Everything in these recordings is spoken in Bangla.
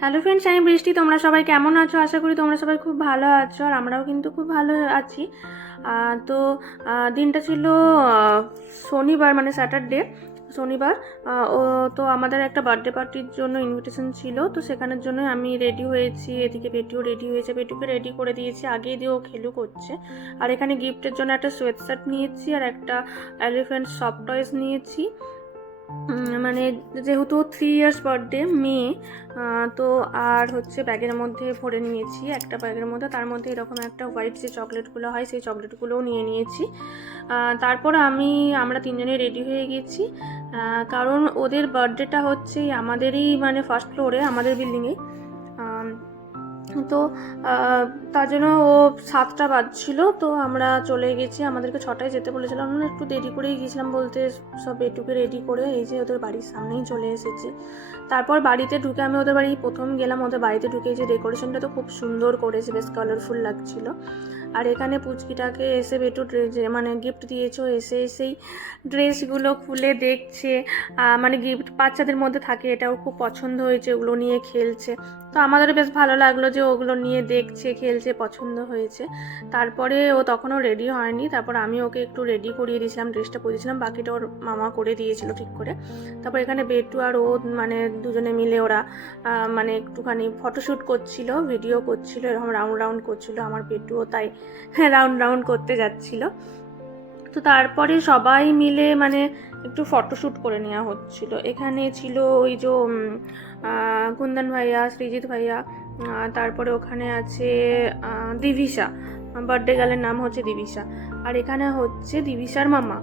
হ্যালো ফ্রেন্ডস, আমি বৃষ্টি। তোমরা সবাই কেমন আছো? আশা করি তোমরা সবাই খুব ভালো আছো, আর আমরাও কিন্তু খুব ভালো আছি। তো দিনটা ছিল শনিবার, মানে স্যাটারডে, শনিবার। ও তো আমাদের একটা বার্থডে পার্টির জন্য ইনভিটেশন ছিল, তো সেখানের জন্য আমি রেডি হয়েছি। এদিকে বেটিও রেডি হয়েছে, বেটুকে রেডি করে দিয়েছি, আগেই দিয়ে ও খেলু করছে। আর এখানে গিফটের জন্য একটা সোয়েট শার্ট নিয়েছি আর একটা এলিফ্যান্ট সফট টয়েস নিয়েছি। মানে যেহেতু 3 ইয়ার্স বার্থডে মেয়ে, তো আর হচ্ছে ব্যাগের মধ্যে ভরে নিয়েছি, একটা ব্যাগের মধ্যে, তার মধ্যে এরকম একটা হোয়াইট যে চকলেটগুলো হয় সেই চকলেটগুলোও নিয়ে নিয়েছি। তারপর আমরা তিনজনেই রেডি হয়ে গেছি, কারণ ওদের বার্থডেটা হচ্ছে আমাদেরই, মানে ফার্স্ট ফ্লোরে আমাদের বিল্ডিংয়ে। তো তার জন্য ও 7টা বাজছিল, তো আমরা চলে গেছি। আমাদেরকে 6টায় যেতে বলেছিলাম, আমরা একটু দেরি করেই গিয়েছিলাম বলতে, সব বেটুকে রেডি করে এই যে ওদের বাড়ির সামনেই চলে এসেছি। তারপর বাড়িতে ঢুকে আমি ওদের বাড়ি প্রথম গেলাম। ওদের বাড়িতে ঢুকে যে ডেকোরেশনটা তো খুব সুন্দর করেছে, বেশ কালারফুল লাগছিল। আর এখানে পুচকিটাকে এসে বেটু মানে গিফট দিয়েছো, এসে সেই ড্রেসগুলো খুলে দেখছে, মানে গিফট বাচ্চাদের মধ্যে থাকে, এটাও খুব পছন্দ হয়েছে, ওগুলো নিয়ে খেলছে। তো আমাদেরও বেশ ভালো লাগলো যে ওগুলো নিয়ে দেখছে, খেলছে, পছন্দ হয়েছে। তারপরে ও তখনও রেডি হয়নি, তারপর আমি ওকে একটু রেডি করিয়ে দিয়েছিলাম, ড্রেসটা পরে দিয়েছিলাম, বাকিটা ওর মামা করে দিয়েছিল ঠিক করে। তারপর এখানে বেটু আর ও মানে দুজনে মিলে ওরা মানে একটুখানি ফটোশ্যুট করছিল, ভিডিও করছিল, এরকম রাউন্ড রাউন্ড করছিল। আমার বেটুও তাই রাউন্ড রাউন্ড করতে যাচ্ছিল। তো তারপরে সবাই মিলে মানে একটু ফটোশ্যুট করে নেওয়া হচ্ছিল। এখানে ছিল ওই যে কুন্দন ভাইয়া, সৃজিত ভাইয়া, তারপরে ওখানে আছে দিভিশা, বার্থডে গার্লের নাম হচ্ছে দিভিশা, আর এখানে হচ্ছে দিভিশার মামা।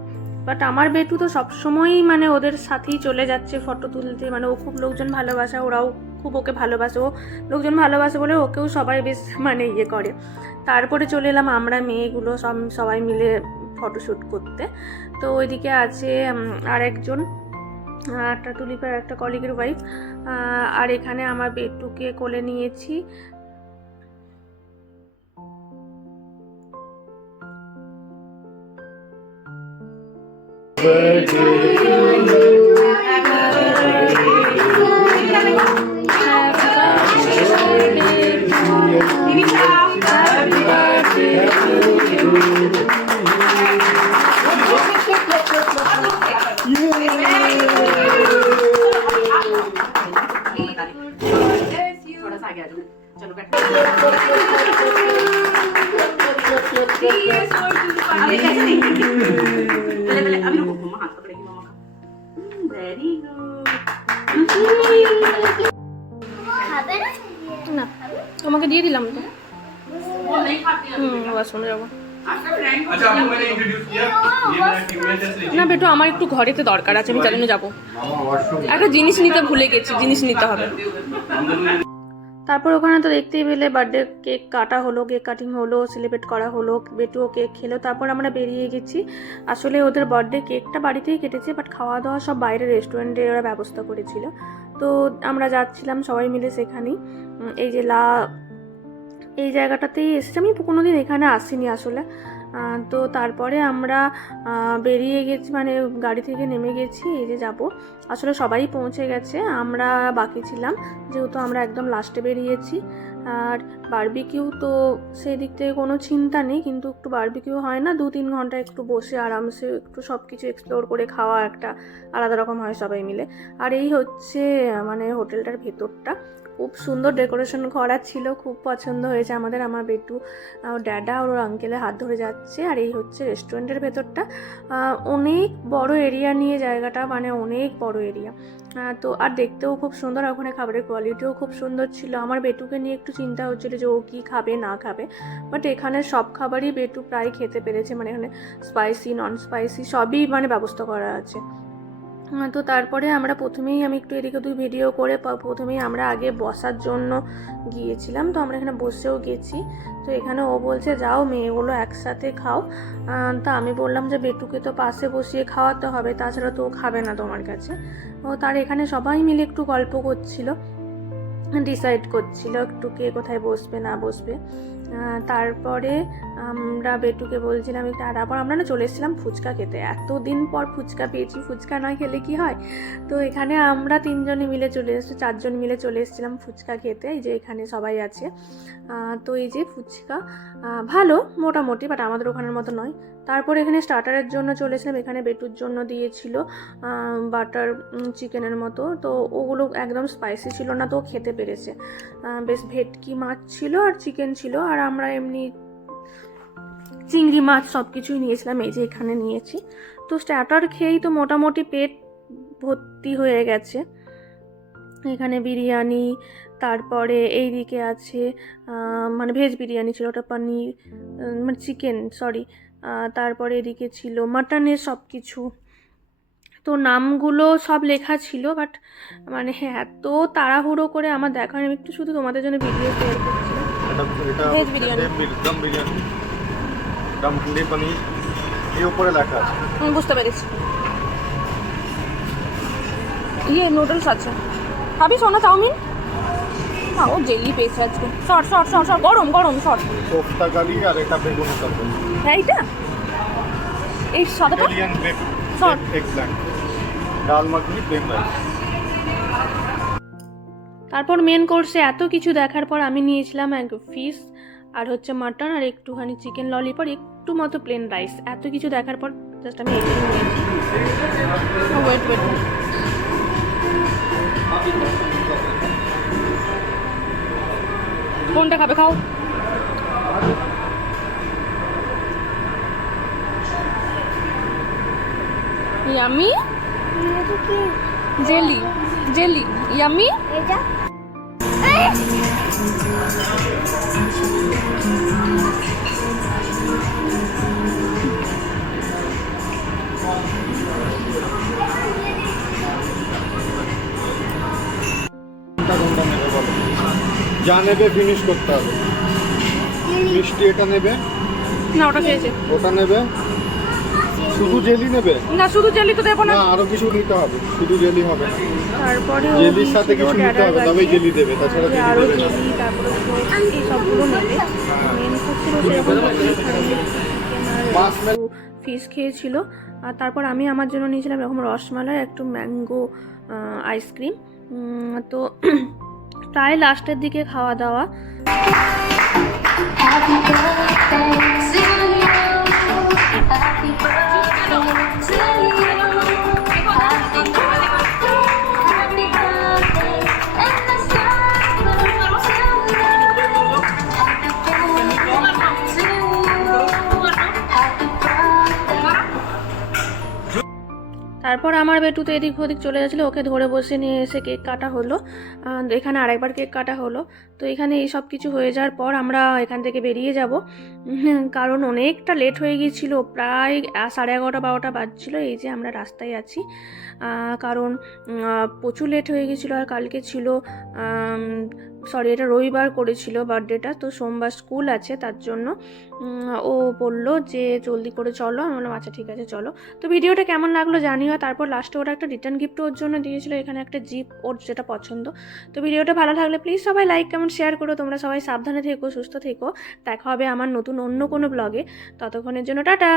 বাট আমার বেটু তো সবসময়ই মানে ওদের সাথেই চলে যাচ্ছে ফটো তুলতে, মানে ও খুব লোকজন ভালোবাসে, ওরাও খুব ওকে ভালোবাসে, ও লোকজন ভালোবাসে বলে ওকেও সবাই বেশ মানে ইয়ে করে। তারপরে চলে এলাম আমরা মেয়েগুলো সবাই মিলে ফটোশ্যুট করতে। তো ওইদিকে আছে আর একজন, একটা তুলিপার একটা কলিগের ওয়াইফ, আর এখানে আমার বেটুকে কোলে নিয়েছি। না, তোমাকে দিয়ে দিলাম তো। আবার শুনে যাবো না বেটু, আমার একটু ঘরেতে দরকার আছে, আমি তার জন্য যাবো। একটা জিনিস নিতে ভুলে গেছি, জিনিস নিতে হবে। তারপর ওখানে তো দেখতেই পেলে বার্থডে কেক কাটা হলো, কেক কাটিং হলো, সেলিব্রেট করা হলো, বেটুও কেক খেলো। তারপর আমরা বেরিয়ে গেছি। আসলে ওদের বার্থডে কেকটা বাড়িতেই কেটেছে, বাট খাওয়া দাওয়া সব বাইরে রেস্টুরেন্টে ওরা ব্যবস্থা করেছিল। তো আমরা যাচ্ছিলাম সবাই মিলে সেখানেই। এই যে এই জায়গাটাতেই এসেছি, আমি কোনোদিন এখানে আসিনি আসলে। তো তারপরে আমরা বেরিয়ে গেছি, মানে গাড়ি থেকে নেমে গেছি, এই যে যাব। আসলে সবাই পৌঁছে গেছে, আমরা বাকি ছিলাম, যেহেতু আমরা একদম লাস্টে বেরিয়েছি। আর বারবিকিউ তো সেই দিক থেকে কোনো চিন্তা নেই, কিন্তু একটু বারবিকিউ হয় না, 2-3 ঘন্টা একটু বসে আরামসে একটু সব কিছু এক্সপ্লোর করে খাওয়া একটা আলাদা রকম হয় সবাই মিলে। আর এই হচ্ছে মানে হোটেলটার ভেতরটা, খুব সুন্দর ডেকোরেশন করা ছিল, খুব পছন্দ হয়েছে আমাদের। আমার বেটু ড্যাডা ওর আঙ্কেলের হাত ধরে যাচ্ছে। আর এই হচ্ছে রেস্টুরেন্টের ভেতরটা, অনেক বড় এরিয়া নিয়ে জায়গাটা, মানে অনেক বড় এরিয়া। তো আর দেখতেও খুব সুন্দর, ওখানে খাবারের কোয়ালিটিও খুব সুন্দর ছিল। আমার বেটুকে নিয়ে একটু চিন্তা হচ্ছিল যে ও কী খাবে না খাবে, বাট এখানে সব খাবারই বেটু প্রায় খেতে পেরেছে, মানে এখানে স্পাইসি নন স্পাইসি সবই মানে ব্যবস্থা করা আছে। তো তারপরে আমরা প্রথমেই আমি একটু এদিকে দুই ভিডিও করে প্রথমেই আমরা আগে বসার জন্য গিয়েছিলাম, তো আমরা এখানে বসেও গেছি। তো এখানে ও বলছে যাও মেয়েগুলো একসাথে খাও। তা আমি বললাম যে বেটুকে তো পাশে বসিয়ে খাওয়াতে হবে, তাছাড়া তো ও খাবে না তোমার কাছে। ও তার এখানে সবাই মিলে একটু গল্প করছিল। ডিসাইড করছিল একটু কে কোথায় বসবে না বসবে। তারপরে আমরা বেটুকে বলছিলাম একটু, আর আবার আমরা না চলে এসেছিলাম ফুচকা খেতে। এতদিন পর ফুচকা পেয়েছি, ফুচকা নয় খেলে কি হয়। তো এখানে আমরা 3জনে মিলে চলে এসেছি, 4জন মিলে চলে এসেছিলাম ফুচকা খেতে। এই যে এখানে সবাই আছে। তো এই যে ফুচকা ভালো মোটামুটি, বাট আমাদের ওখানের মতো নয়। তারপরে এখানে স্টার্টারের জন্য চলেছিলাম, এখানে বেটুর জন্য দিয়েছিল বাটার চিকেনের মতো। তো ওগুলো একদম স্পাইসি ছিল না, তো খেতে পেরেছে। বেশ ভেটকি মাছ ছিল আর চিকেন ছিল, আর আমরা এমনি চিংড়ি মাছ সব কিছুই নিয়েছিলাম। এই যে এখানে নিয়েছি। তো স্টার্টার খেয়েই তো মোটামুটি পেট ভর্তি হয়ে গেছে। এখানে বিরিয়ানি, তারপরে এই দিকে আছে মানে ভেজ বিরিয়ানি ছিল, ওটা পনির মানে চিকেন সরি। তারপরে এদিকে ছিল মাটনের সব কিছু। তো নামগুলো সব লেখা ছিল, বাট মানে এত তাড়াহুড়ো করে আমার দেখা হয়নি। আমি একটু শুধু তোমাদের জন্য ভিডিও শেয়ার করছিলাম। ভেজ বিরিয়ানি, দম বিরিয়ানি, দম হান্ডি পনির, এই উপরে লেখা আছে। আমি বুঝতে পেরেছি। নুডলস আছে, খাবি সোনা চাউমিন? না, ও জেলি পেয়েছে আজকে। শর্ট শর্ট শর্ট শর্ট, গরম গরম শর্ট। কোফতা কারি আর এটা বেগুন তরকারি। হ্যাঁ এইটা, এই সাদাটা Indian short. Eggplant, dal makhani, plain rice. তারপর মেন কোর্সে এত কিছু দেখার পর আমি নিয়েছিলাম এক ফিশ আর হচ্ছে মাটন আর একটুখানি চিকেন ললিপপ, একটু মতো প্লেন রাইস। এত কিছু দেখার পর জাস্ট আমি এইটাই নিয়েছি। ওয়েট ওয়েট, কোনটা খাবে খাও। Yummy jelly, jelly yummy. যা নেবে ফিনিশ করতে হবে। মিষ্টি এটা নেবে না, ওটা খেয়েছে। ওটা নেবে, শুধু জেলি নেবে না, শুধু জেলি তো দেবো না, না আরো কিছু নিতে হবে, শুধু জেলি হবে না। তারপরে জেলির সাথে কিছু নিতে হবে, তবেই জেলি দেবে, তাছাড়া জেলি আরো দেবে না। জেলি, তারপরে এই সবগুলো নেবে। মেন ছিল সেরকম ফিশ খেয়েছিল। আর তারপর আমি আমার জন্য নিয়েছিলাম এরকম রসমালাই, একটু ম্যাঙ্গো আইসক্রিম। তো প্রায় লাস্টের দিকে খাওয়া দাওয়া। তারপর আমার বেটু তো এদিক ওদিক চলে যাচ্ছিলো, ওকে ধরে বসে নিয়ে এসে কেক কাটা হলো। এখানে আরেকবার কেক কাটা হলো। তো এখানে এই সব কিছু হয়ে যাওয়ার পর আমরা এখান থেকে বেরিয়ে যাব, কারণ অনেকটা লেট হয়ে গিয়েছিল, প্রায় 11:30 12টা বাজছিলো। এই যে আমরা রাস্তায় আছি, কারণ প্রচুর লেট হয়ে গেছিলো। আর কালকে ছিল সরি এটা রবিবার করেছিল বার্থডেটা, তো সোমবার স্কুল আছে, তার জন্য ও বললো যে জলদি করে চলো। আমি বললাম আচ্ছা ঠিক আছে চলো। তো ভিডিওটা কেমন লাগলো জানিও। তারপর লাস্টে ওরা একটা রিটার্ন গিফট ওর জন্য দিয়েছিল, এখানে একটা জিপ, ওর যেটা পছন্দ। তো ভিডিওটা ভালো লাগলে প্লিজ সবাই লাইক কমেন্ট শেয়ার করো। তোমরা সবাই সাবধানে থেকো, সুস্থ থেকো। দেখা হবে আমার নতুন অন্য কোনো ব্লগে। ততক্ষণের জন্য টাটা।